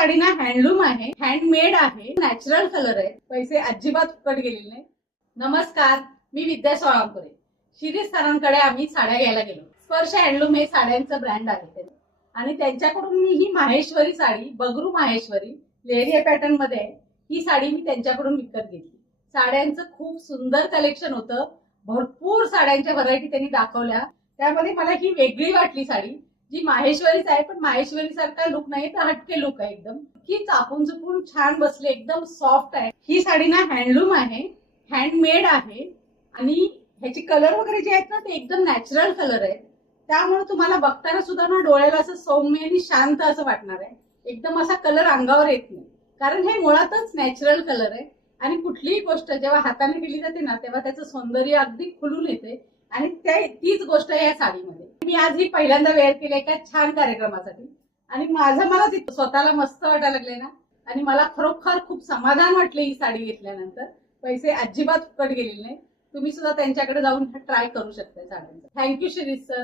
साडी ना हँडलूम आहे, हँडमेड आहे, नॅचरल कलर आहे, पैसे अजिबात फुकट गेलेले नाही। नमस्कार, मी विद्या सोळांपुरे। शिरीष सरांकडे आम्ही साड्या घ्यायला गेलो। स्पर्श हँडलूम हे साड्यांचं ब्रँड आहे आणि त्यांच्याकडून मी ही माहेश्वरी साडी, बगरू माहेश्वरी लेरिया पॅटर्न मध्ये ही साडी मी त्यांच्याकडून विकत घेतली। साड्यांचं खूप सुंदर कलेक्शन होतं, भरपूर साड्यांच्या व्हरायटी त्यांनी दाखवल्या। त्यामध्ये मला ही वेगळी वाटली साडी, जी माहेश्वरीच आहे, पण माहेश्वरी सारखा लुक नाही, तर हटके लुक आहे एकदम। की चापून चुपून छान बसले, एकदम सॉफ्ट आहे। ही साडी ना हँडलूम आहे, हँडमेड आहे आणि ह्याची कलर वगैरे जे आहेत ना ते एकदम नॅचरल कलर आहेत। त्यामुळे तुम्हाला बघताना सुद्धा ना डोळ्याला असं सौम्य आणि शांत असं वाटणार आहे। एकदम असा कलर अंगावर येत नाही, कारण हे मुळातच नॅचरल कलर आहे। आणि कुठलीही गोष्ट जेव्हा हाताने केली जाते ना, तेव्हा त्याचं सौंदर्य अगदी खुलून येते आणि तीच गोष्ट या साडीमध्ये। मी आज ही पहिल्यांदा वेअर केली एका छान कार्यक्रमासाठी आणि मला स्वतःला मस्त वाटायला लागले ना, आणि मला खरोखर खूप समाधान वाटले ही साडी घेतल्यानंतर। पैसे अजिबात फुकट गेलेले नाही। तुम्ही सुद्धा त्यांच्याकडे जाऊन ट्राय करू शकता साड्यांचा। Thank you Shirish sir.